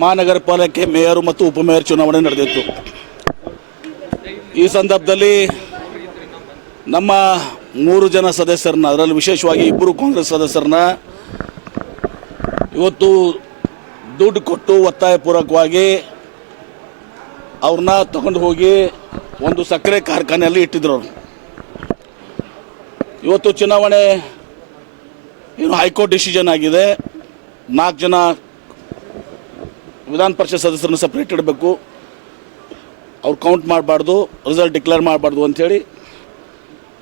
ಮಹಾನಗರ ಪಾಲಿಕೆ ಮೇಯರ್ ಮತ್ತು ಉಪಮೇಯರ್ ಚುನಾವಣೆ ನಡೆದಿತ್ತು. ಈ ಸಂದರ್ಭದಲ್ಲಿ ನಮ್ಮ ಮೂರು ಜನ ಸದಸ್ಯರನ್ನ, ಅದರಲ್ಲಿ ವಿಶೇಷವಾಗಿ ಇಬ್ಬರು ಕಾಂಗ್ರೆಸ್ ಸದಸ್ಯರನ್ನ ಇವತ್ತು ದುಡ್ಡು ಕೊಟ್ಟು ಒತ್ತಾಯಪೂರ್ವಕವಾಗಿ ಅವ್ರನ್ನ ತಗೊಂಡು ಹೋಗಿ ಒಂದು ಸಕ್ಕರೆ ಕಾರ್ಖಾನೆಯಲ್ಲಿ ಇಟ್ಟಿದ್ರು ಅವರು. ಇವತ್ತು ಚುನಾವಣೆ ಏನು ಹೈಕೋರ್ಟ್ ಡಿಸಿಷನ್ ಆಗಿದೆ. ನಾಲ್ಕು ಜನ ವಿಧಾನ ಪರಿಷತ್ ಸದಸ್ಯರನ್ನು ಸಪ್ರೇಟ್ ಇಡಬೇಕು. ಅವ್ರು ಕೌಂಟ್ ಮಾಡಬಾರ್ದು ರಿಸಲ್ಟ್ ಡಿಕ್ಲೇರ್ ಮಾಡಬಾರ್ದು ಅಂಥೇಳಿ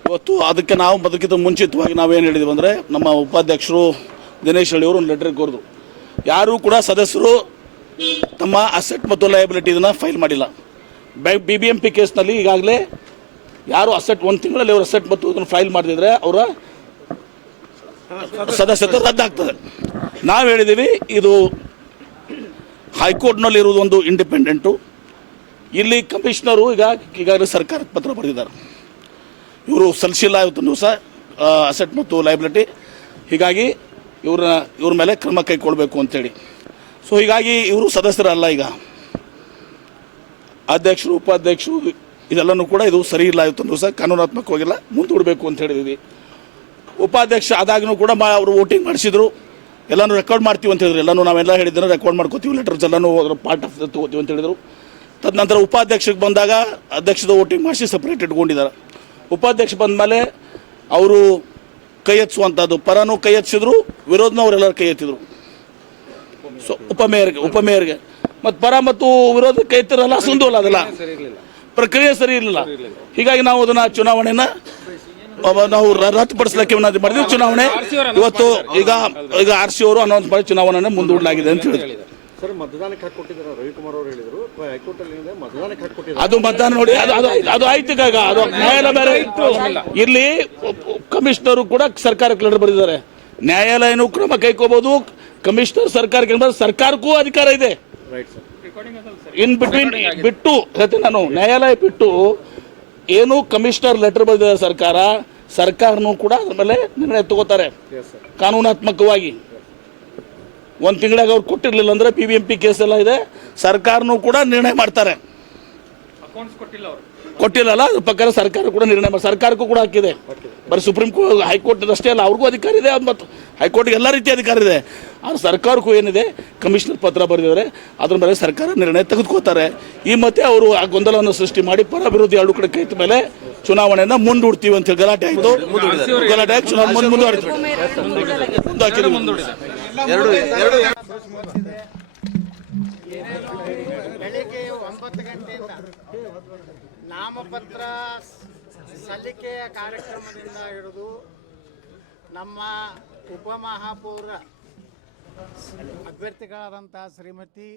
ಇವತ್ತು ಅದಕ್ಕೆ ನಾವು ಬದುಕಿದ ಮುಂಚಿತವಾಗಿ ನಾವೇನು ಹೇಳಿದ್ವಿ ಅಂದರೆ ನಮ್ಮ ಉಪಾಧ್ಯಕ್ಷರು ದಿನೇಶ್ ಹಳ್ಳಿಯವರು ಒಂದು ಲೆಟ್ರಿಗೆ ಕೋರಿದ್ರು ಯಾರೂ ಕೂಡ ಸದಸ್ಯರು ತಮ್ಮ ಅಸೆಟ್ ಮತ್ತು ಲಯಬಿಲಿಟಿ ಇದನ್ನು ಫೈಲ್ ಮಾಡಿಲ್ಲ. ಬಿ ಬಿ ಎಂ ಪಿ ಕೇಸ್ನಲ್ಲಿ ಈಗಾಗಲೇ ಯಾರು ಅಸೆಟ್ ಒಂದು ತಿಂಗಳಲ್ಲಿ ಅವರು ಅಸೆಟ್ ಮತ್ತು ಇದನ್ನು ಫೈಲ್ ಮಾಡಿದ್ರೆ ಅವರ ಸದಸ್ಯತ್ವ ರದ್ದಾಗ್ತದೆ. ನಾವು ಹೇಳಿದ್ದೀವಿ ಇದು ಹೈಕೋರ್ಟ್ನಲ್ಲಿ ಇರುವುದು ಒಂದು ಇಂಡಿಪೆಂಡೆಂಟು. ಇಲ್ಲಿ ಕಮಿಷನರು ಈಗ ಈಗಾಗಲೇ ಸರ್ಕಾರಕ್ಕೆ ಪತ್ರ ಬರೆದಿದ್ದಾರೆ. ಇವರು ಸಲ್ಲಿಸಿಲ್ಲ ಇವತ್ತು ದಿವಸ ಅಸೆಟ್ ಮತ್ತು ಲೈಬಿಲಿಟಿ ಹೀಗಾಗಿ ಇವ್ರ ಇವ್ರ ಮೇಲೆ ಕ್ರಮ ಕೈಗೊಳ್ಬೇಕು ಅಂತೇಳಿ. ಸೊ ಹೀಗಾಗಿ ಇವರು ಸದಸ್ಯರಲ್ಲ ಈಗ. ಅಧ್ಯಕ್ಷರು, ಉಪಾಧ್ಯಕ್ಷರು, ಇದೆಲ್ಲನೂ ಕೂಡ ಇದು ಸರಿ ಇಲ್ಲ ಇವತ್ತು ದಿವಸ, ಕಾನೂನಾತ್ಮಕವಾಗಿಲ್ಲ, ಮುಂದೂಡಬೇಕು ಅಂತ ಹೇಳಿದ್ವಿ. ಉಪಾಧ್ಯಕ್ಷ ಆದಾಗ್ನೂ ಕೂಡ ಮಾ, ಅವರು ವೋಟಿಂಗ್ ಮಾಡಿಸಿದ್ರು. ಎಲ್ಲನೂ ರೆಕಾರ್ಡ್ ಮಾಡ್ತೀವಿ ಅಂತ ಹೇಳಿದ್ರು. ಎಲ್ಲನೂ ನಾವೆಲ್ಲ ಹೇಳಿದ್ರೆ ರೆಕಾರ್ಡ್ ಮಾಡ್ಕೋತೀವಿ. ಲೆಟರ್ಸ್ ಎಲ್ಲನೂ ಅದರ ಪಾರ್ಟ್ ಆಫ್ ತಗೋತೀವಿ ಅಂತ ಹೇಳಿದರು. ತದನಂತರ ಉಪಾಧ್ಯಕ್ಷಕ್ಕೆ ಬಂದಾಗ ಅಧ್ಯಕ್ಷದ ವೋಟಿಂಗ್ ಮಾಡಿಸಿ ಸಪ್ರೇಟ್ ಇಟ್ಕೊಂಡಿದ್ದಾರೆ. ಉಪಾಧ್ಯಕ್ಷ ಬಂದ ಮೇಲೆ ಅವರು ಕೈ ಎತ್ತಿಸುವಂಥದ್ದು ಪರನೂ ಕೈ ಎತ್ತಿಸಿದ್ರು ವಿರೋಧನ ಅವರೆಲ್ಲರೂ ಕೈ ಎತ್ತಿದ್ರು. ಸೊ ಉಪಮೇಯರ್ಗೆ ಉಪಮೇಯರ್ಗೆ ಮತ್ತು ಪರ ಮತ್ತು ವಿರೋಧ ಕೈ ಎತ್ತಿರಲ್ಲ ಸುಂದೋಲ್ಲ ಅದಲ್ಲ. ಪ್ರಕ್ರಿಯೆ ಸರಿ ಇರಲಿಲ್ಲ. ಹೀಗಾಗಿ ನಾವು ಅದನ್ನು ಚುನಾವಣೆನ ಅವ ನಾವು ರದ್ದುಪಡಿಸಲಿಕ್ಕೆ ಮಾಡಿದ್ವಿ ಚುನಾವಣೆ ಇವತ್ತು ಈಗ ಈಗ ಆರ್ ಸಿ ಅವರು ಅನೌನ್ಸ್ ಮಾಡಿ ಚುನಾವಣೆ ಮುಂದೂಡಲಾಗಿದೆ ಅಂತ ಹೇಳಿದ್ರು. ಸರ್ ಮತದಾನಕ್ಕೆ ಹಾಕಿ ರವಿಕುಮಾರ್ ಅವರು ಹೇಳಿದ್ರು. ಹೈಕೋರ್ಟ್ ಅಲ್ಲಿ ಏನಿದೆ ಮತದಾನಕ್ಕೆ ಹಾಕಿ ಕೊಟ್ಟಿದ್ದಾರೆ ಅದು ಮತದಾನ ನೋಡಿ ಅದು ಆಯ್ತು ಈಗ ಅದು ನ್ಯಾಯಾಲಯ ಬೇರೆ ಇತ್ತು. ಇಲ್ಲಿ ಕಮಿಷನರು ಕೂಡ ಸರ್ಕಾರಕ್ಕೆ ಲೆಟರ್ ಬರೆದಿದ್ದಾರೆ. ನ್ಯಾಯಾಲಯನು ಕ್ರಮ ಕೈಕೋಬಹುದು ಕಮಿಷನರ್ ಸರ್ಕಾರಕ್ಕೆ? ಸರ್ಕಾರಕ್ಕೂ ಅಧಿಕಾರ ಇದೆ. ರೈಟ್ ಸರ್ ಇನ್ ಬಿಟ್ವೀನ್ ಬಿಟ್ಟು ಹೇಳ್ತೀನಿ ನಾನು ನ್ಯಾಯಾಲಯ ಬಿಟ್ಟು ಏನು ಕಮಿಷನರ್ ಲೆಟರ್ ಬರೆದಿದೆ ಸರ್ಕಾರ ಸರ್ಕಾರನೂ ಕೂಡ ಅದ್ರ ಮೇಲೆ ನಿರ್ಣಯ ತಗೋತಾರೆ. ಎಸ್ ಸರ್ ಕಾನೂನಾತ್ಮಕವಾಗಿ. ಒಂದು ತಿಂಗಳಾಗ ಅವ್ರು ಕೊಟ್ಟಿರಲಿಲ್ಲ ಅಂದ್ರೆ P B M P case ಎಲ್ಲ ಇದೆ ಸರ್ಕಾರನೂ ಕೂಡ ನಿರ್ಣಯ ಮಾಡ್ತಾರೆ. ಕೊಟ್ಟಿಲ್ಲಲ್ಲ ಅದ್ರ ಪ್ರಕಾರ ಸರ್ಕಾರ ಕೂಡ ನಿರ್ಣಯ ಮಾಡಿ ಸರ್ಕಾರಕ್ಕೂ ಕೂಡ ಹಾಕಿದೆ. ಬರೀ ಸುಪ್ರೀಂ ಕೋರ್ಟ್ ಹೈಕೋರ್ಟ್ ಅಷ್ಟೇ ಅಲ್ಲ ಅವ್ರಿಗೂ ಅಧಿಕಾರ ಇದೆ ಅದು ಮತ್ತು ಹೈಕೋರ್ಟ್ಗೆ ಎಲ್ಲ ರೀತಿಯ ಅಧಿಕಾರ ಇದೆ. ಆದ್ರೆ ಸರ್ಕಾರಕ್ಕೂ ಏನಿದೆ ಕಮಿಷನರ್ ಪತ್ರ ಬರೆದಿದ್ದಾರೆ ಅದ್ರ ಮೇಲೆ ಸರ್ಕಾರ ನಿರ್ಣಯ ತೆಗೆದುಕೋತಾರೆ. ಈ ಮತ್ತೆ ಅವರು ಆ ಗೊಂದಲವನ್ನು ಸೃಷ್ಟಿ ಮಾಡಿ ಪರ ವಿರೋಧಿ ಎರಡು ಕಡೆ ಕೈತ ಮೇಲೆ ಚುನಾವಣೆಯನ್ನ ಮುಂದೂಡ್ತೀವಿ ಅಂತ ಹೇಳಿ ಗಲಾಟೆ ಆಯಿತು. ಗಲಾಟೆ ಆಗಿ ಚುನಾವಣೆ ಮುಂದೆ ಮುಂದುವರಿತು. ನಾಮಪತ್ರ ಸಲ್ಲಿಕೆಯ ಕಾರ್ಯಕ್ರಮದಿಂದ ಹಿಡಿದು ನಮ್ಮ ಉಪಮಹಾಪೌರ ಅಭ್ಯರ್ಥಿಗಳಾದಂಥ ಶ್ರೀಮತಿ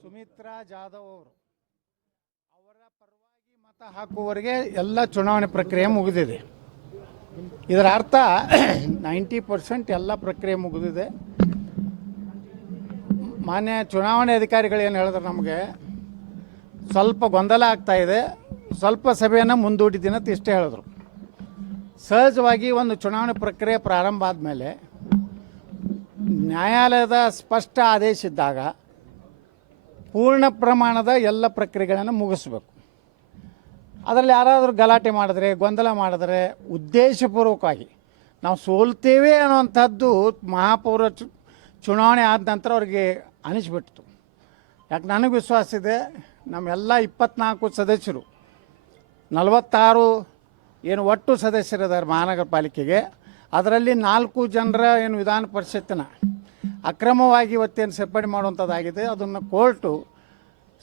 ಸುಮಿತ್ರಾ ಜಾಧವ್ ಅವರು ಅವರ ಪರವಾಗಿ ಮತ ಹಾಕುವವರೆಗೆ ಎಲ್ಲ ಚುನಾವಣೆ ಪ್ರಕ್ರಿಯೆ ಮುಗಿದಿದೆ. ಇದರ ಅರ್ಥ ನೈಂಟಿ ಪರ್ಸೆಂಟ್ ಎಲ್ಲ ಪ್ರಕ್ರಿಯೆ ಮುಗಿದಿದೆ. ಮಾನ್ಯ ಚುನಾವಣೆ ಅಧಿಕಾರಿಗಳು ಏನು ಹೇಳಿದ್ರು ನಮಗೆ ಸ್ವಲ್ಪ ಗೊಂದಲ ಆಗ್ತಾ ಇದೆ. ಸ್ವಲ್ಪ ಸಭೆಯನ್ನು ಮುಂದೂಡಿದ್ದೀನಿ ಅಂತ ಇಷ್ಟೇ ಹೇಳಿದ್ರು. ಸಹಜವಾಗಿ ಒಂದು ಚುನಾವಣೆ ಪ್ರಕ್ರಿಯೆ ಪ್ರಾರಂಭ ಆದಮೇಲೆ ನ್ಯಾಯಾಲಯದ ಸ್ಪಷ್ಟ ಆದೇಶ ಇದ್ದಾಗ ಪೂರ್ಣ ಪ್ರಮಾಣದ ಎಲ್ಲ ಪ್ರಕ್ರಿಯೆಗಳನ್ನು ಮುಗಿಸ್ಬೇಕು. ಅದರಲ್ಲಿ ಯಾರಾದರೂ ಗಲಾಟೆ ಮಾಡಿದ್ರೆ, ಗೊಂದಲ ಮಾಡಿದ್ರೆ ಉದ್ದೇಶಪೂರ್ವಕವಾಗಿ ನಾವು ಸೋಲ್ತೇವೆ ಅನ್ನೋವಂಥದ್ದು ಮಹಾಪೌರ ಚುನಾವಣೆ ಆದ ನಂತರ ಅವ್ರಿಗೆ ಅನಿಸ್ಬಿಡ್ತು. ಯಾಕೆ ನನಗೆ ವಿಶ್ವಾಸ ಇದೆ, ನಮ್ಮೆಲ್ಲ ಇಪ್ಪತ್ನಾಲ್ಕು ಸದಸ್ಯರು ನಲವತ್ತಾರು ಏನು ಒಟ್ಟು ಸದಸ್ಯರಿದ್ದಾರೆ ಮಹಾನಗರ ಪಾಲಿಕೆಗೆ. ಅದರಲ್ಲಿ ನಾಲ್ಕು ಜನರ ಏನು ವಿಧಾನ ಪರಿಷತ್ತಿನ. ಅಕ್ರಮವಾಗಿ ಇವತ್ತೇನು ಸೇರ್ಪಡೆ ಮಾಡುವಂಥದ್ದಾಗಿದೆ, ಅದನ್ನು ಕೋರ್ಟು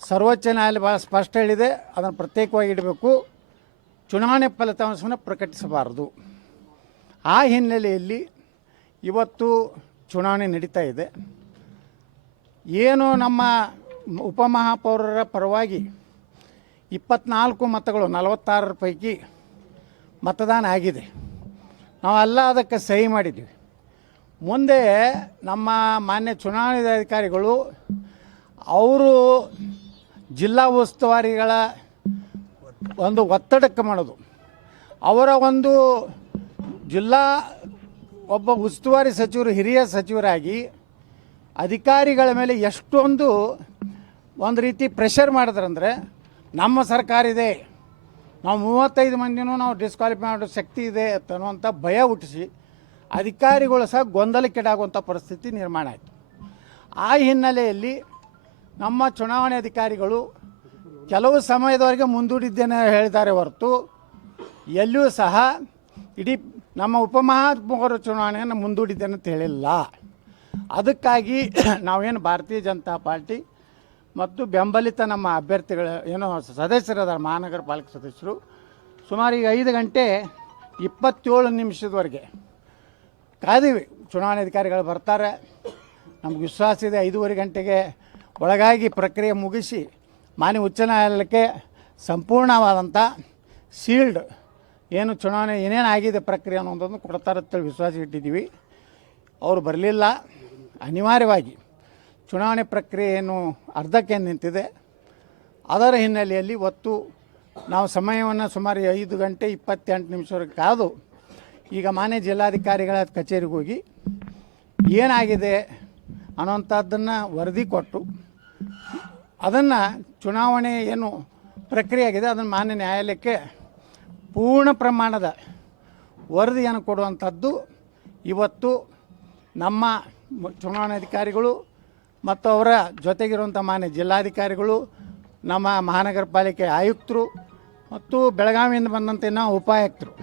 ಸರ್ವೋಚ್ಚ ನ್ಯಾಯಾಲಯ ಭಾಳ ಸ್ಪಷ್ಟ ಹೇಳಿದೆ. ಅದನ್ನು ಪ್ರತ್ಯೇಕವಾಗಿ ಇಡಬೇಕು. ಚುನಾವಣೆ ಫಲಿತಾಂಶವನ್ನು ಪ್ರಕಟಿಸಬಾರದು. ಆ ಹಿನ್ನೆಲೆಯಲ್ಲಿ ಇವತ್ತು ಚುನಾವಣೆ ನಡೀತಾ ಇದೆ. ಏನು ನಮ್ಮ ಉಪಮಹಾಪೌರರ ಪರವಾಗಿ ಇಪ್ಪತ್ನಾಲ್ಕು ಮತಗಳು, ನಲವತ್ತಾರರ ಪೈಕಿ ಮತದಾನ ಆಗಿದೆ. ನಾವೆಲ್ಲ ಅದಕ್ಕೆ ಸಹಿ ಮಾಡಿದ್ವಿ ಮುಂದೆ ನಮ್ಮ ಮಾನ್ಯ ಚುನಾವಣಾಧಿಕಾರಿಗಳು, ಅವರು ಜಿಲ್ಲಾ ಉಸ್ತುವಾರಿಗಳ ಒಂದು ಒತ್ತಡಕ್ಕೆ ಮಾಡೋದು. ಅವರ ಒಂದು ಜಿಲ್ಲಾ ಒಬ್ಬ ಉಸ್ತುವಾರಿ ಸಚಿವರು, ಹಿರಿಯ ಸಚಿವರಾಗಿ ಅಧಿಕಾರಿಗಳ ಮೇಲೆ ಎಷ್ಟೊಂದು ಒಂದು ರೀತಿ ಪ್ರೆಷರ್ ಮಾಡಿದ್ರಂದ್ರೆ ನಮ್ಮ ಸರ್ಕಾರ ಇದೆ. ನಾವು ಮೂವತ್ತೈದು ಮಂದಿನೂ ನಾವು ಡಿಸ್ಕ್ವಾಲಿಫೈ ಮಾಡೋ ಶಕ್ತಿ ಇದೆ ಅನ್ನುವಂಥ ಭಯ ಹುಟ್ಟಿಸಿ ಅಧಿಕಾರಿಗಳು ಸಹ ಗೊಂದಲಕ್ಕೀಡಾಗುವಂಥ ಪರಿಸ್ಥಿತಿ ನಿರ್ಮಾಣ ಆಯಿತು. ಆ ಹಿನ್ನೆಲೆಯಲ್ಲಿ ನಮ್ಮ ಚುನಾವಣೆ ಅಧಿಕಾರಿಗಳು ಕೆಲವು ಸಮಯದವರೆಗೆ ಮುಂದೂಡಿದ್ದೇನೆ ಹೇಳಿದ್ದಾರೆ ಹೊರತು ಎಲ್ಲೂ ಸಹ ಇಡೀ ನಮ್ಮ ಉಪಮಹಾತ್ಮಕರ ಚುನಾವಣೆಯನ್ನು ಮುಂದೂಡಿದ್ದೇನೆ ಅಂತ ಹೇಳಿಲ್ಲ. ಅದಕ್ಕಾಗಿ ನಾವೇನು ಭಾರತೀಯ ಜನತಾ ಪಾರ್ಟಿ ಮತ್ತು ಬೆಂಬಲಿತ ನಮ್ಮ ಅಭ್ಯರ್ಥಿಗಳ, ಏನೋ ಅದರ ಮಹಾನಗರ ಪಾಲಿಕೆ ಸದಸ್ಯರು, ಸುಮಾರು ಈಗ ಐದು ಗಂಟೆ ಇಪ್ಪತ್ತೇಳು ನಿಮಿಷದವರೆಗೆ ಕಾದೀವಿ. ಚುನಾವಣಾ ಅಧಿಕಾರಿಗಳು ಬರ್ತಾರೆ. ನಮ್ಗೆ ವಿಶ್ವಾಸ ಇದೆ. ಐದೂವರೆ ಗಂಟೆಗೆ ಒಳಗಾಗಿ ಪ್ರಕ್ರಿಯೆ ಮುಗಿಸಿ ಮಾನ್ಯ ಉಚ್ಚ ನ್ಯಾಯಾಲಯಕ್ಕೆ ಸಂಪೂರ್ಣವಾದಂಥ ಸೀಲ್ಡ್ ಏನು ಚುನಾವಣೆ ಏನೇನು ಆಗಿದೆ ಪ್ರಕ್ರಿಯೆ ಅನ್ನೋದನ್ನು ಕೊಡ್ತಾರೆ ಅಂತೇಳಿ ವಿಶ್ವಾಸ ಇಟ್ಟಿದ್ದೀವಿ. ಅವರು ಬರಲಿಲ್ಲ. ಅನಿವಾರ್ಯವಾಗಿ ಚುನಾವಣೆ ಪ್ರಕ್ರಿಯೆಯನ್ನು ಅರ್ಧಕ್ಕೆ ನಿಂತಿದೆ. ಅದರ ಹಿನ್ನೆಲೆಯಲ್ಲಿ ಇವತ್ತು ನಾವು ಸಮಯವನ್ನು ಸುಮಾರು ಐದು ಗಂಟೆ ಇಪ್ಪತ್ತೆಂಟು ನಿಮಿಷವರೆಗೆ ಕಾದು, ಈಗ ಮಾನ್ಯ ಜಿಲ್ಲಾಧಿಕಾರಿಗಳ ಕಚೇರಿಗೆ ಹೋಗಿ ಏನಾಗಿದೆ ಅನ್ನೋಂಥದ್ದನ್ನು ವರದಿ ಕೊಟ್ಟು, ಅದನ್ನು ಚುನಾವಣೆ ಏನು ಪ್ರಕ್ರಿಯೆ ಆಗಿದೆ ಅದನ್ನು ಮಾನ್ಯ ನ್ಯಾಯಾಲಯಕ್ಕೆ ಪೂರ್ಣ ಪ್ರಮಾಣದ ವರದಿಯನ್ನು ಕೊಡುವಂಥದ್ದು ಇವತ್ತು ನಮ್ಮ ಚುನಾವಣಾಧಿಕಾರಿಗಳು ಮತ್ತು ಅವರ ಜೊತೆಗಿರುವಂಥ ಮಾನ್ಯ ಜಿಲ್ಲಾಧಿಕಾರಿಗಳು, ನಮ್ಮ ಮಹಾನಗರ ಪಾಲಿಕೆ ಆಯುಕ್ತರು ಮತ್ತು ಬೆಳಗಾವಿಯಿಂದ ಬಂದಂತೆ ನಾವು ಉಪಾಯುಕ್ತರು.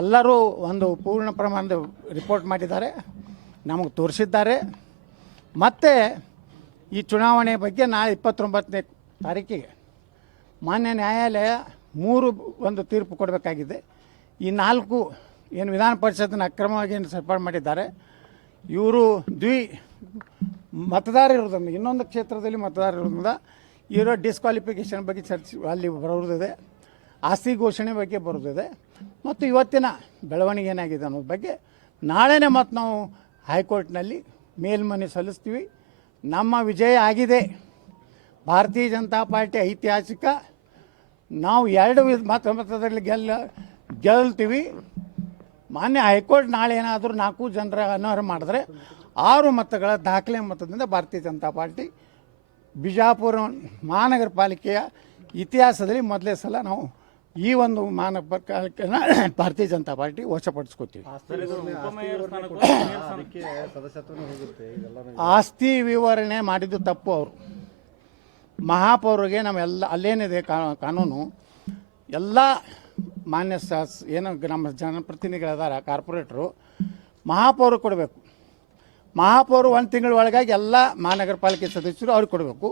ಎಲ್ಲರೂ ಒಂದು ಪೂರ್ಣ ಪ್ರಮಾಣದ ರಿಪೋರ್ಟ್ ಮಾಡಿದ್ದಾರೆ, ನಮಗೆ ತೋರಿಸಿದ್ದಾರೆ. ಮತ್ತು ಈ ಚುನಾವಣೆ ಬಗ್ಗೆ ನಾಳೆ ಇಪ್ಪತ್ತೊಂಬತ್ತನೇ ತಾರೀಕಿಗೆ ಮಾನ್ಯ ನ್ಯಾಯಾಲಯ ಮೂರು ಒಂದು ತೀರ್ಪು ಕೊಡಬೇಕಾಗಿದೆ. ಈ ನಾಲ್ಕು ಏನು ವಿಧಾನ ಪರಿಷತ್ನ ಅಕ್ರಮವಾಗಿ ಏನು ಸರ್ಪಾಡು ಮಾಡಿದ್ದಾರೆ, ಇವರು ದ್ವಿ ಮತದಾರ ಇರೋದ್ರಿಂದ ಇನ್ನೊಂದು ಕ್ಷೇತ್ರದಲ್ಲಿ ಮತದಾರ ಇರೋದ್ರಿಂದ ಇರೋ ಡಿಸ್ಕ್ವಾಲಿಫಿಕೇಷನ್ ಬಗ್ಗೆ ಚರ್ಚೆ ಅಲ್ಲಿ ಬರೋದಿದೆ ಆಸ್ತಿ ಘೋಷಣೆ ಬಗ್ಗೆ ಬರೋದಿದೆ ಮತ್ತು ಇವತ್ತಿನ ಬೆಳವಣಿಗೆ ಏನಾಗಿದೆ ಅನ್ನೋದ್ರ ಬಗ್ಗೆ ನಾಳೆನೇ ಮತ್ತು ನಾವು ಹೈಕೋರ್ಟ್ನಲ್ಲಿ ಮೇಲ್ಮನೆ ಸಲ್ಲಿಸ್ತೀವಿ. ನಮ್ಮ ವಿಜಯ ಆಗಿದೆ. ಭಾರತೀಯ ಜನತಾ ಪಾರ್ಟಿ ಐತಿಹಾಸಿಕ. ನಾವು ಎರಡು ಮತ ಮತದಲ್ಲಿ ಗೆಲ್ಲ ಗೆಲ್ತೀವಿ. ಮಾನ್ಯ ಹೈಕೋರ್ಟ್ ನಾಳೆ ಏನಾದರೂ ನಾಲ್ಕು ಜನರ ಅನರ್ಹ ಮಾಡಿದ್ರೆ ಆರು ಮತಗಳ ದಾಖಲೆ ಮತದಿಂದ ಭಾರತೀಯ ಜನತಾ ಪಾರ್ಟಿ ಬಿಜಾಪುರ ಮಹಾನಗರ ಪಾಲಿಕೆಯ ಇತಿಹಾಸದಲ್ಲಿ ಮೊದಲೇ ಸಲ ನಾವು ಈ ಒಂದು ಪಾಲಿಕೆನ ಭಾರತೀಯ ಜನತಾ ಪಾರ್ಟಿ ವಶಪಡಿಸ್ಕೋತೀವಿ ಆಸ್ತಿ ವಿವರಣೆ ಮಾಡಿದ್ದು ತಪ್ಪು ಅವರು. ಮಹಾಪೌರಿಗೆ ನಮ್ಮೆಲ್ಲ ಅಲ್ಲೇನಿದೆ ಕಾನೂನು, ಎಲ್ಲ ಮಾನ್ಯ ಶಾಸ್, ಏನು ನಮ್ಮ ಜನಪ್ರತಿನಿಧಿಗಳಿದಾರ ಕಾರ್ಪೊರೇಟ್ರು ಮಹಾಪೌರ ಕೊಡಬೇಕು. ಮಹಾಪೌರು ಒಂದು ತಿಂಗಳ ಒಳಗಾಗಿ ಎಲ್ಲ ಮಹಾನಗರ ಪಾಲಿಕೆ ಸದಸ್ಯರು ಅವ್ರಿಗೆ ಕೊಡಬೇಕು.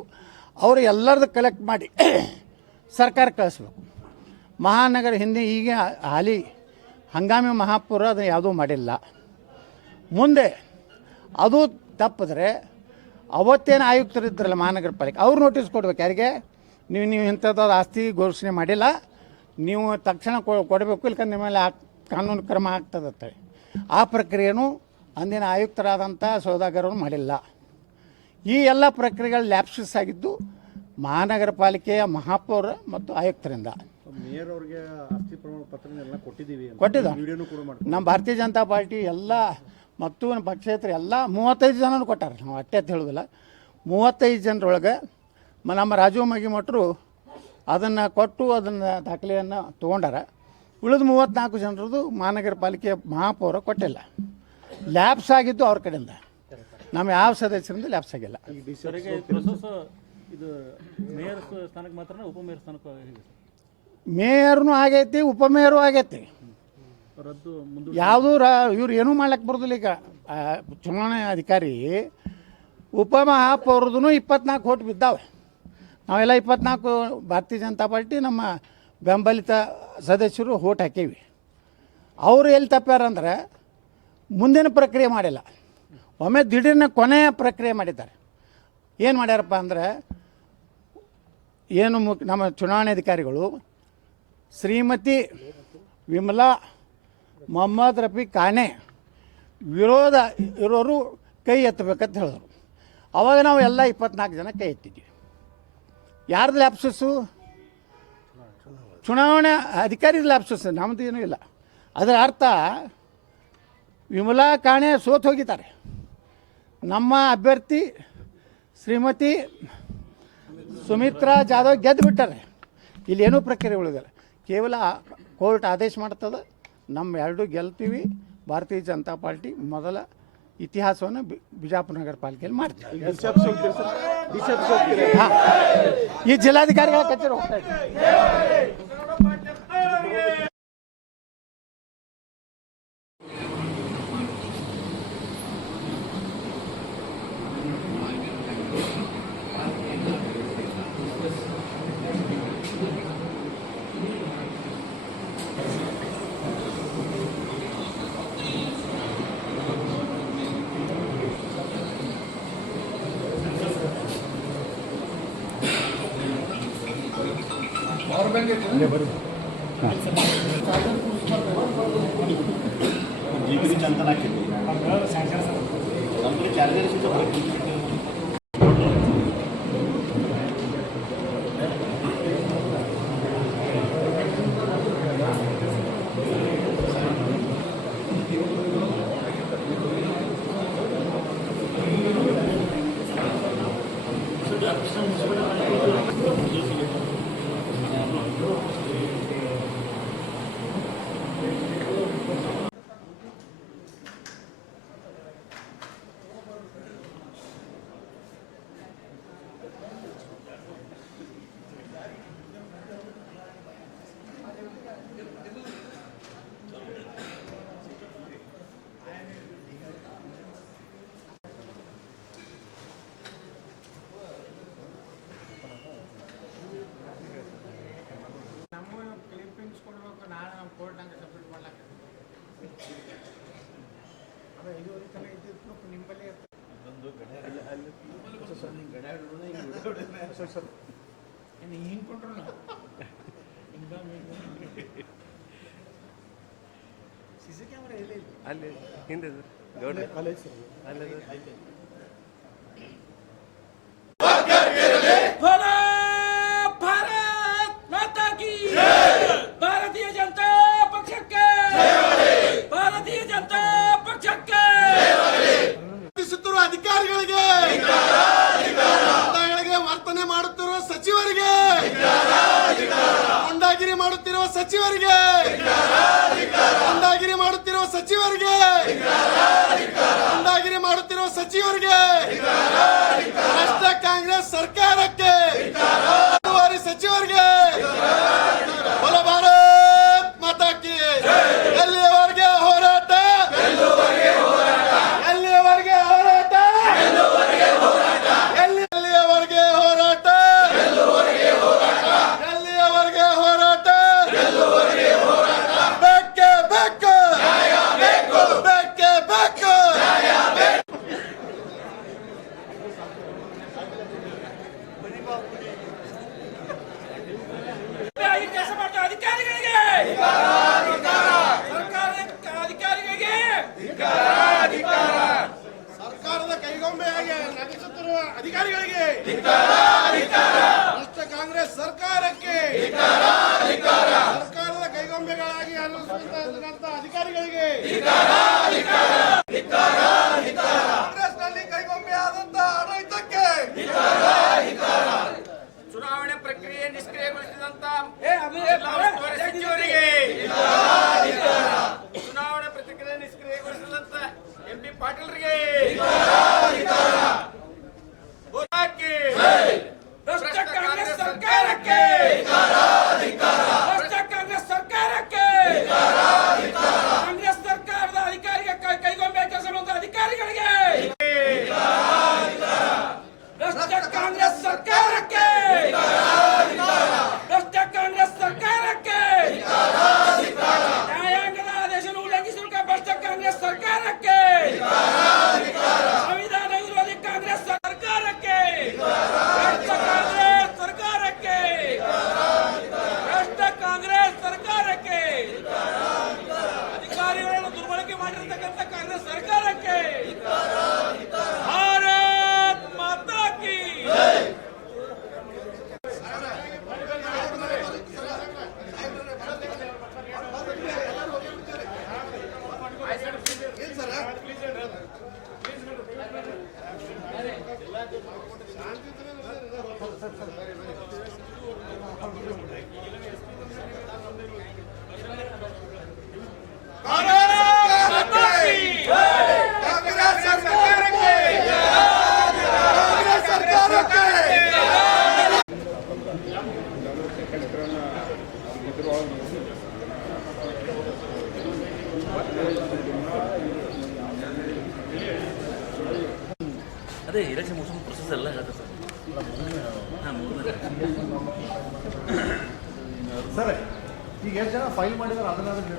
ಅವರು ಎಲ್ಲರದ್ದು ಕಲೆಕ್ಟ್ ಮಾಡಿ ಸರ್ಕಾರ ಕಳಿಸ್ಬೇಕು. ಮಹಾನಗರ ಹಿಂದೆ ಈಗ ಹಾಲಿ ಹಂಗಾಮಿ ಮಹಾಪೌರ ಅದು ಯಾವುದೂ ಮಾಡಿಲ್ಲ. ಮುಂದೆ ಅದು ತಪ್ಪಿದ್ರೆ ಅವತ್ತೇನು ಆಯುಕ್ತರು ಇದ್ರಲ್ಲ ಮಹಾನಗರ ಪಾಲಿಕೆ ಅವ್ರು ನೋಟಿಸ್ ಕೊಡ್ಬೇಕು. ಯಾರಿಗೆ? ನೀವು ನೀವು ಇಂಥದ್ದು ಆಸ್ತಿ ಘೋಷಣೆ ಮಾಡಿಲ್ಲ. ನೀವು ತಕ್ಷಣ ಕೊಡಬೇಕು, ಇಲ್ಕಂದ್ರೆ ನಿಮ್ಮ ಮೇಲೆ ಕಾನೂನು ಕ್ರಮ ಆಗ್ತದತ್ತೆ ಆ ಪ್ರಕ್ರಿಯೆನೂ ಅಂದಿನ ಆಯುಕ್ತರಾದಂಥ ಸೌದಾಗರರು ಮಾಡಿಲ್ಲ. ಈ ಎಲ್ಲ ಪ್ರಕ್ರಿಯೆಗಳು ಲ್ಯಾಪ್ಸಸ್ ಆಗಿದ್ದು ಮಹಾನಗರ ಪಾಲಿಕೆಯ ಮಹಾಪೌರ ಮತ್ತು ಆಯುಕ್ತರಿಂದ. ಕೊಟ್ಟಿದ್ದ. ನಮ್ಮ ಭಾರತೀಯ ಜನತಾ ಪಾರ್ಟಿ ಎಲ್ಲ ಮತ್ತು ನಮ್ಮ ಪಕ್ಷೇತರ ಎಲ್ಲ ಮೂವತ್ತೈದು ಜನನು ಕೊಟ್ಟಾರೆ. ನಾವು ಅಟ್ಟೆ ಅಂತ ಹೇಳೋದಿಲ್ಲ. ಮೂವತ್ತೈದು ಜನರೊಳಗೆ ಮ- ನಮ್ಮ ರಾಜವು ಮಗಿ ಮಟ್ಟರು ಅದನ್ನು ಕೊಟ್ಟು ಅದನ್ನು ದಾಖಲೆಯನ್ನು ತೊಗೊಂಡಾರ. ಉಳಿದ ಮೂವತ್ತ್ನಾಲ್ಕು ಜನರದು ಮಹಾನಗರ ಪಾಲಿಕೆಯ ಮಹಾಪೌರ ಕೊಟ್ಟಿಲ್ಲ. ಲ್ಯಾಬ್ಸ್ ಆಗಿದ್ದು ಅವ್ರ ಕಡೆಯಿಂದ. ನಮ್ಮ ಯಾವ ಸದಸ್ಯರಿಂದ ಲ್ಯಾಬ್ಸ್ ಆಗಿಲ್ಲ. ಮೇಯರ್ನು ಆಗೈತಿ ಉಪಮೇಯರು ಆಗೈತಿ. ಯಾವುದು ರಾ ಇವ್ರು ಏನೂ ಮಾಡ್ಲಿಕ್ಕೆ ಬರೋದಿಲ್ಲ ಈಗ. ಚುನಾವಣಾ ಚುನಾವಣೆ ಅಧಿಕಾರಿ ಉಪಮಹಾಪೌರದೂ ಇಪ್ಪತ್ನಾಲ್ಕು ಓಟ್ ಬಿದ್ದಾವೆ. ನಾವೆಲ್ಲ ಇಪ್ಪತ್ನಾಲ್ಕು ಭಾರತೀಯ ಜನತಾ ಪಾರ್ಟಿ ನಮ್ಮ ಬೆಂಬಲಿತ ಸದಸ್ಯರು ಓಟ್ ಹಾಕೀವಿ. ಅವರು ಎಲ್ಲಿ ತಪ್ಪ್ಯಾರಂದ್ರೆ ಮುಂದಿನ ಪ್ರಕ್ರಿಯೆ ಮಾಡಿಲ್ಲ. ಒಮ್ಮೆ ದಿಢೀರ್ನ ಕೊನೆಯ ಪ್ರಕ್ರಿಯೆ ಮಾಡಿದ್ದಾರೆ. ಏನು ಮಾಡ್ಯಾರಪ್ಪ ಅಂದರೆ, ಏನು ನಮ್ಮ ಚುನಾವಣೆ ಅಧಿಕಾರಿಗಳು ಶ್ರೀಮತಿ ವಿಮಲಾ, ಮೊಹಮ್ಮದ್ ರಫಿ ಕಾಣೆ ವಿರೋಧ ಇರೋರು ಕೈ ಎತ್ತಬೇಕಂತ ಹೇಳಿದ್ರು. ಅವಾಗ ನಾವು ಎಲ್ಲ ಇಪ್ಪತ್ನಾಲ್ಕು ಜನ ಕೈ ಎತ್ತಿದ್ವಿ. ಯಾರ್ದು ಲ್ಯಾಪ್ಸಸ್ಸು ಚುನಾವಣೆ ಅಧಿಕಾರಿ ಲ್ಯಾಪ್ಸಸ್ ನಮ್ಮದು ಏನೂ ಇಲ್ಲ. ಅದರ ಅರ್ಥ ವಿಮಲಾ ಕಾಣೆ ಸೋತು ಹೋಗಿದ್ದಾರೆ. ನಮ್ಮ ಅಭ್ಯರ್ಥಿ ಶ್ರೀಮತಿ ಸುಮಿತ್ರಾ ಜಾಧವ್ ಗೆದ್ದು ಬಿಟ್ಟಾರೆ. ಇಲ್ಲಿ ಏನೂ ಪ್ರಕ್ರಿಯೆ ಉಳಿದಿಲ್ಲ. ಕೇವಲ ಕೋರ್ಟ್ ಆದೇಶ ಮಾಡ್ತದೆ. ನಮ್ಮ ಎರಡೂ ಗೆಲ್ತೀವಿ. ಭಾರತೀಯ ಜನತಾ ಪಾರ್ಟಿ ಮೊದಲ ಇತಿಹಾಸವನ್ನು ಬಿಜಾಪುರ ನಗರ ಪಾಲಿಕೆಯಲ್ಲಿ ಮಾಡ್ತೀವಿ. ಈ ಜಿಲ್ಲಾಧಿಕಾರಿಗಳ ಕಚೇರಿ ಹೋಗ್ತಾ ಇದ್ದೀವಿ. ನಮ್ಮ ಇನ್ನು ಹಿಂಗ್ ಕೊಟ್ರು ಸಿ ಸಿ ಕ್ಯಾಮ್ರಾ ಎಲ್ಲಿ ಅಲ್ಲಿ ಹಿಂದೆ ಮಾಡುತ್ತಿರುವ ಸಚಿವರಿಗೆ ಅಂದಾಗಿರಿ ಮಾಡುತ್ತಿರುವ ಸಚಿವರಿಗೆ ಅಂದಾಗಿರಿ ಮಾಡುತ್ತಿರುವ ಸಚಿವರಿಗೆ ರಾಷ್ಟ್ರ ಕಾಂಗ್ರೆಸ್ ಸರ್ಕಾರಕ್ಕೆ ಸಚಿವರಿಗೆ ಪಾಟೀಲ್ರಿಗೆ ಸರ್ ಈಗ ಎಷ್ಟು ಜನ ಫೈಲ್ ಮಾಡಿದಾರೆ ಅದನ್ನಾದ್ರೂ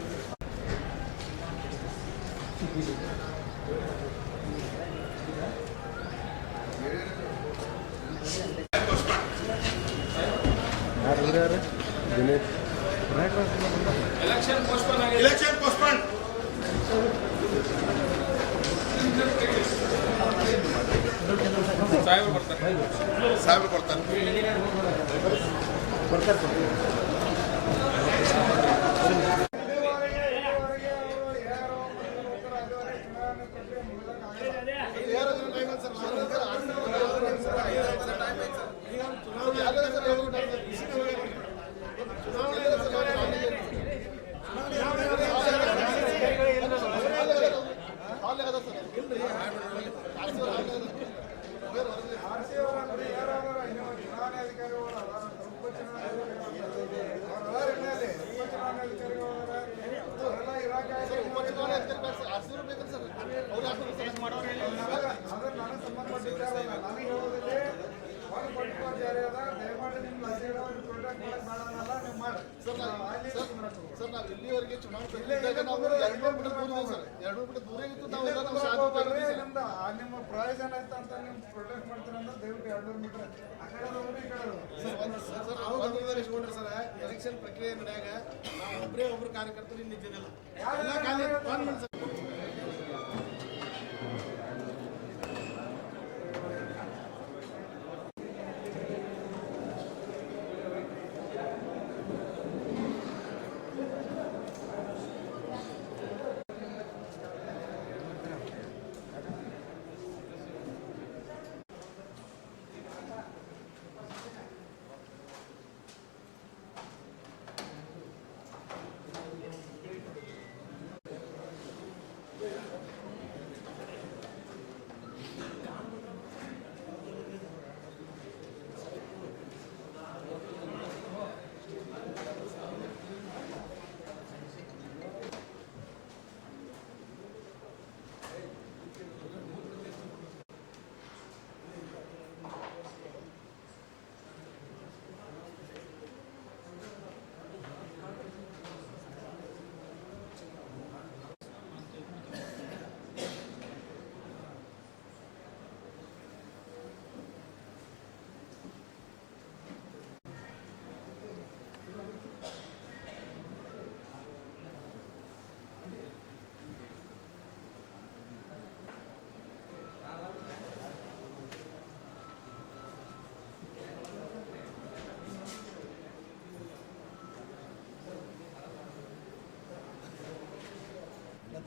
ಸರ್ ಎಲೆಕ್ಷನ್ ಪ್ರಕ್ರಿಯೆ ನಡೆಯಾಗ ನಾವು ಒಬ್ಬರೇ ಒಬ್ಬರು ಕಾರ್ಯಕರ್ತರು ನಿಂತಿದ್ದಿಲ್ಲ.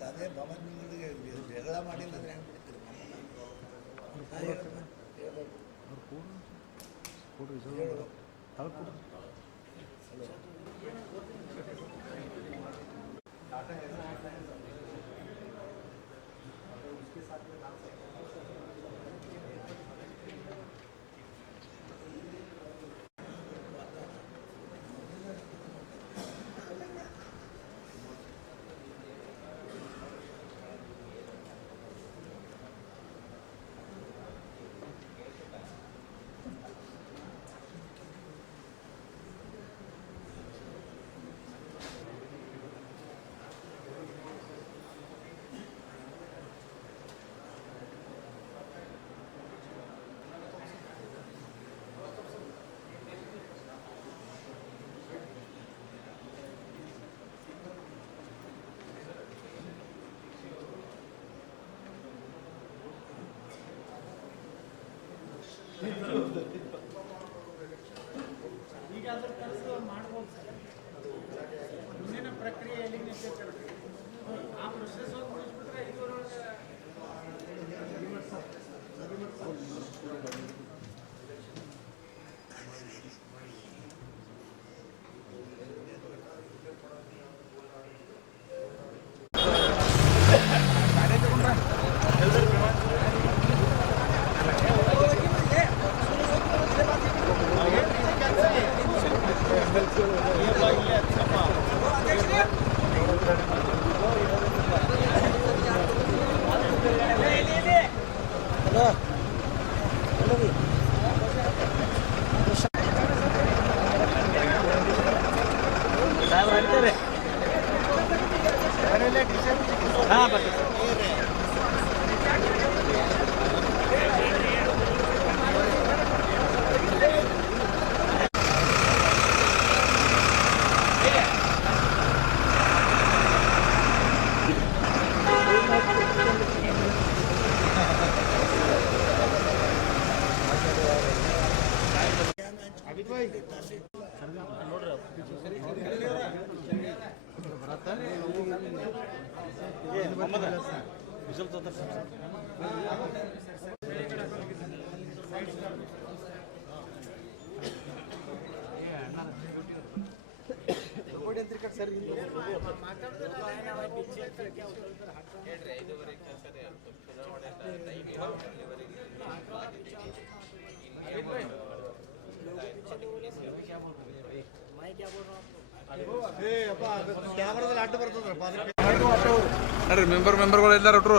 ಅದೇ ಭವನಗಳಿಗೆ ಜಗಳ ಮಾಡಿಲ್ಲ ಅಂದರೆ ಹೆಂಗೆ ಬಿಡ್ತೀರಿ ಹೇಳ್ಬೇಕು Yeah. ನೋಡ್ರಿ ಮೆಂಬರ್ ಮೆಂಬರ್ಗಳು ಎಲ್ಲಾರು ಒಟ್ರು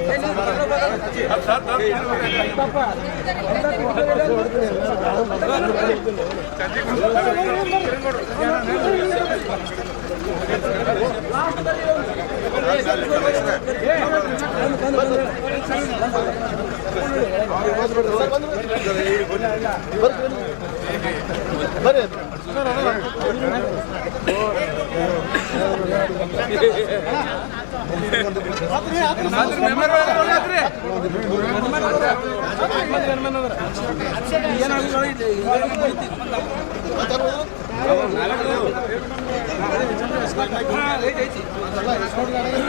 ಬರ್ರಿ ಏ